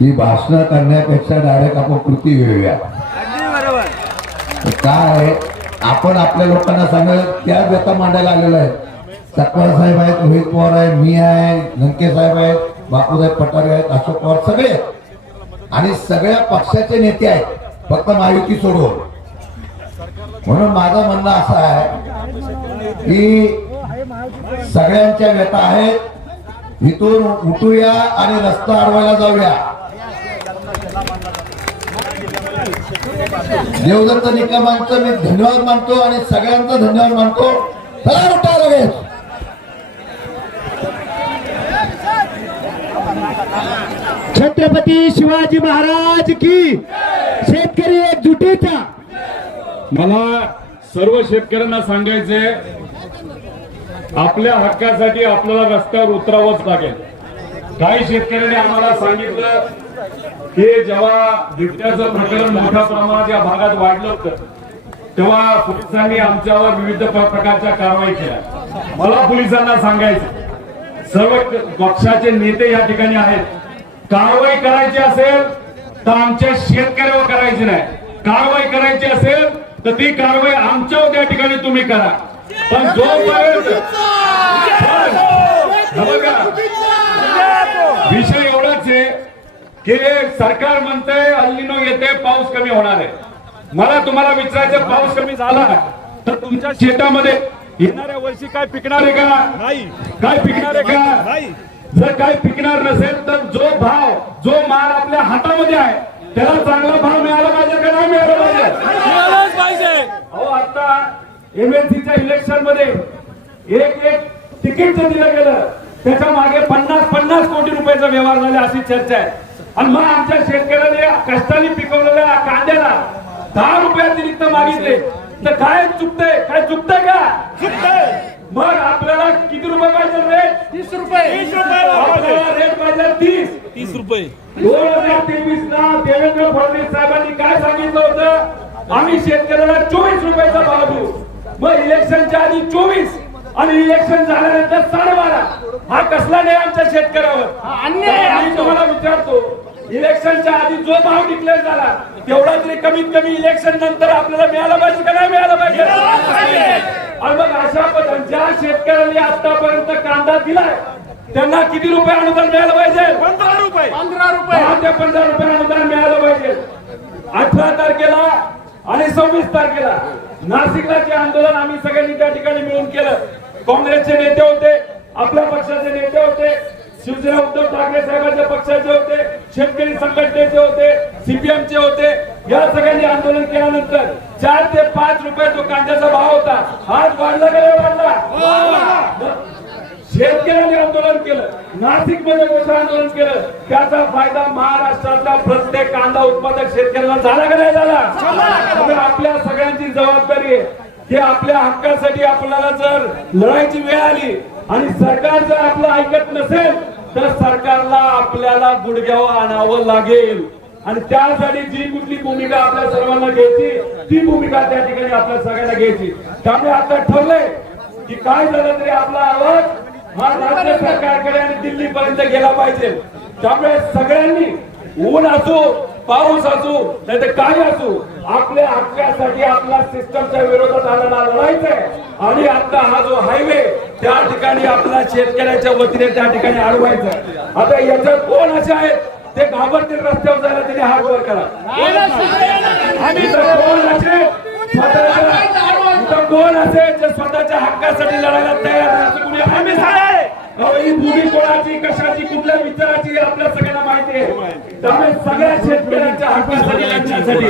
ही भाषण करण्यापेक्षा डायरेक्ट आपण कृती घेऊया. काय आपण आपल्या लोकांना सांगायला त्या व्यथा मांडायला आलेला आहे. सकपाळ साहेब आहेत, रोहित पवार आहे, मी आहे, लंके साहेब आहेत, बापूसाहेब पठारे आहेत, अशोक पवार सगळे आणि सगळ्या पक्षाचे नेते आहेत, फक्त महायुती सोडून. म्हणून माझं म्हणणं असं आहे की सगळ्यांच्या व्यथा आहेत, इथून उठूया आणि रस्ता अडवायला जाऊया. देवदत्त निकमांचं मी धन्यवाद मानतो आणि सगळ्यांचा धन्यवाद मानतो. चला उठा लगेच. छत्रपती शिवाजी महाराज की. शेतकरी एकजुटीचा. मला सर्व शेतकऱ्यांना सांगायचे, आपल्या हक्कासाठी आपल्याला रस्त्यावर उतरावंच लागेल. काही शेतकऱ्यांनी आम्हाला सांगितलं की जेव्हा बिबट्याचं प्रकरण मोठ्या प्रमाणात या भागात वाढलं होतं तेव्हा पोलिसांनी आमच्यावर विविध प्रकारच्या कारवाई केल्या. मला पोलिसांना सांगायचं, सर्व पक्षाचे नेते या ठिकाणी आहेत. कारवाई करायची असेल तर आमच्या शेतकऱ्यावर करायची नाही. कारवाई करायची असेल तर ती कारवाई आमच्यावर त्या ठिकाणी तुम्ही करा. पण जोपर्यंत विषय एवढाच आहे की सरकार म्हणतंय अल्निनो येते, पाऊस कमी होणार आहे. मला तुम्हाला विचारायचं, पाऊस कमी झाला तर तुमच्या शेतामध्ये येणाऱ्या वर्षी काय पिकणार आहे का? नाही. काय पिकणार आहे का? नाही. जर काय पिकणार नसेल तर जो भाव, जो माल आपल्या हातामध्ये आहे त्याला चांगला भाव मिळाला पाहिजे का नाही मिळाला पाहिजे? अहो, आता एमएलसीच्या इलेक्शन मध्ये एक तिकीट जे दिलं गेलं त्याच्या मागे 50 कोटी रुपयाचा व्यवहार झाला अशी चर्चा आहे. आणि मग आमच्या शेतकऱ्याने कष्टाने पिकवलेल्या कांद्याला 10 रुपये अतिरिक्त मागितले तर काय चुकतंय? काय चुकतंय का? चुकतंय. मग आपल्याला किती रुपये पाहिजे? रेट 30 रुपये. आपल्याला रेट पाहिजे 30 रुपये. 2023 ला देवेंद्र फडणवीस साहेबांनी काय सांगितलं होतं? आम्ही शेतकऱ्याला 24 रुपयाचा भाव देऊ. मग इलेक्शनच्या आधी 24 आणि इलेक्शन झाल्यानंतर 12.5. हा कसला नाही आमच्या शेतकऱ्यावर? मी तुम्हाला विचारतो, इलेक्शनच्या आधी जो भाव डिक्लेअर झाला तेवढा तरी कमीत कमी इलेक्शन नंतर आपल्याला मिळाला पाहिजे का नाही मिळाला पाहिजे? आणि मग अशा पद्धतीने ज्या शेतकऱ्यांनी आतापर्यंत कांदा दिलाय त्यांना किती रुपये अनुदान मिळालं पाहिजे? 15 रुपये. 10 ते 15 रुपये अनुदान मिळालं पाहिजे. 18 तारखेला आणि 26 तारखेला नाशिकला जे आंदोलन आम्ही सगळ्यांनी त्या ठिकाणी मिळून केलं. काँग्रेसचे नेते होते, आपल्या पक्षाचे नेते होते, शिवसेना उद्धव ठाकरे साहेबांच्या पक्षाचे होते, शेतकरी संघटनेचे होते, सीपीएमचे होते. या सगळ्यांनी आंदोलन केल्यानंतर 4 ते 5 रुपये जो कांद्याचा भाव होता आज वाढला का वाढला? शेतकऱ्यांनी आंदोलन केलं, नाशिक मध्ये मोठं आंदोलन केलं. त्याचा फायदा महाराष्ट्रातला प्रत्येक कांदा उत्पादक शेतकऱ्यांना झाला का नाही झाला? आपल्या सगळ्यांची जबाबदारी आहे की आपल्या हक्कासाठी आपल्याला जर लढायची वेळ आली आणि सरकार जर आपलं ऐकत नसेल तर सरकारला आपल्याला गुडघ्यावर आणावं लागेल. आणि त्यासाठी जी कुठली भूमिका आपल्या सर्वांना घ्यायची ती भूमिका त्या ठिकाणी आपल्या सगळ्यांना घ्यायची. त्यामुळे आता ठरलंय की काय झालं तरी आपला आवाज हा राज्य सरकारकडे आणि दिल्लीपर्यंत गेला पाहिजे. त्यामुळे सगळ्यांनी ऊन असो, पाऊस असो, नाही तर काय असो, आपल्या हक्कासाठी आपल्या सिस्टमच्या विरोधात आपल्याला लढायचंय. आणि आता हा जो हायवे त्या ठिकाणी आपल्या शेतकऱ्याच्या वतीने त्या ठिकाणी अडवायचं. आता याच्यात कोण असे आहेत ते घाबरतील रस्त्यावर जायला त्यांनी हात वर करा. कोण असेल जे स्वतःच्या हक्कासाठी लढायला तयार आहे कुणी आम्ही आहे. ही भूमी कोणाची, कशाची, कुठल्या विचाराची आपल्या सगळ्यांना माहिती आहे. त्यामुळे सगळ्या शेतकऱ्यांच्या हक्कासाठी लढण्यासाठी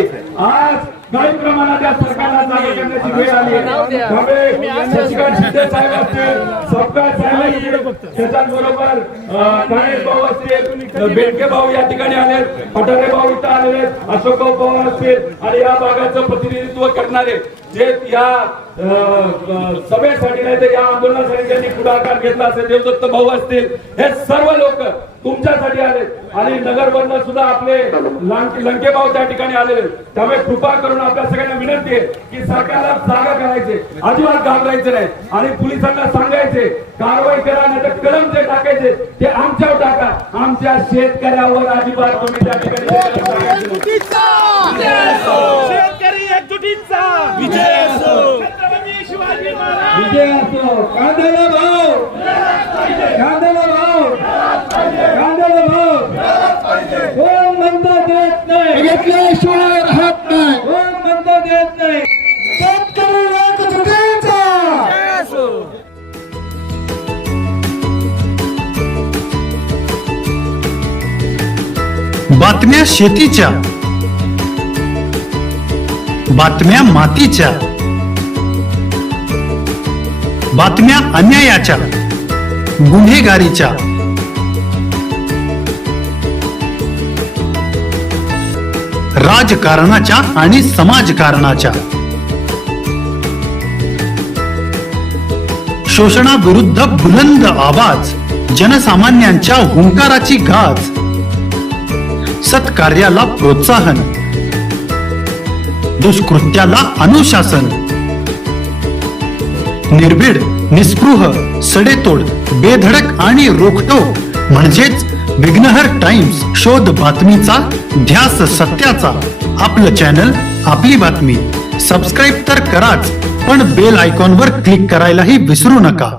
आज काही प्रमाणात या सरकारला जागा करण्याची वेळ आली आहे. त्यामुळे शशिकांत शिंदे साहेब असतील, सपकाळ साहेब असतील, त्याच्याबरोबर गणेश भाऊ असतील, बेडके भाऊ या ठिकाणी आले, पठारे भाऊ इथं आलेले, अशोक भाऊ पवार असतील आणि या भागाचं प्रतिनिधित्व करणारे जे या सभेसाठी नाही तर या आंदोलनासाठी ज्यांनी पुढाकार घेतला असेल, देवदत्त भाऊ असतील, हे सर्व लोक तुमच्यासाठी आले आणि नगरवरनं सुद्धा आपले लंकेभाऊ त्या ठिकाणी आलेले. त्यामुळे कृपा करून आपल्या सगळ्यांना विनंती आहे की सरकारला जागा करायचे, अजिबात घाबरायचे नाही आणि पोलिसांना सांगायचे कारवाई करा, नाही तर कलम जे टाकायचे ते आमच्यावर टाका, आमच्या शेतकऱ्यावर अजिबात तुम्ही त्या ठिकाणी शेतकरी एकजुटीचा विजय असो. छत्रपती शिवाजी महाराज विजय असो. कांद्याला भाव, कांद्याला भाव, कांद्याला भाव. कोण म्हणता देत नाही, घेतल्याशिवाय राहत नाही. कोण म्हणता देत नाही. शेतकरी एकजुटीचा विजय असो. बातम्या शेतीच्या, बातम्या मातीच्या, बातम्या अन्यायाच्या, गुन्हेगारीच्या, राजकारणाच्या आणि समाजकारणाच्या, शोषणाविरुद्ध बुलंद आवाज, जनसामान्यांच्या हुंकाराची गाज, सत्कार्याला प्रोत्साहन, दुष्कृत्याला अनुशासन, निर्भीड, निस्पृह, सडेतोड, बेधडक आणि रोखटोक म्हणजेच विघ्नहर टाइम्स. शोध बातमीचा, ध्यास सत्याचा. आपलं चॅनल, आपली बातमी. सबस्क्राईब तर कराच, पण बेल आयकॉनवर क्लिक करायलाही विसरू नका.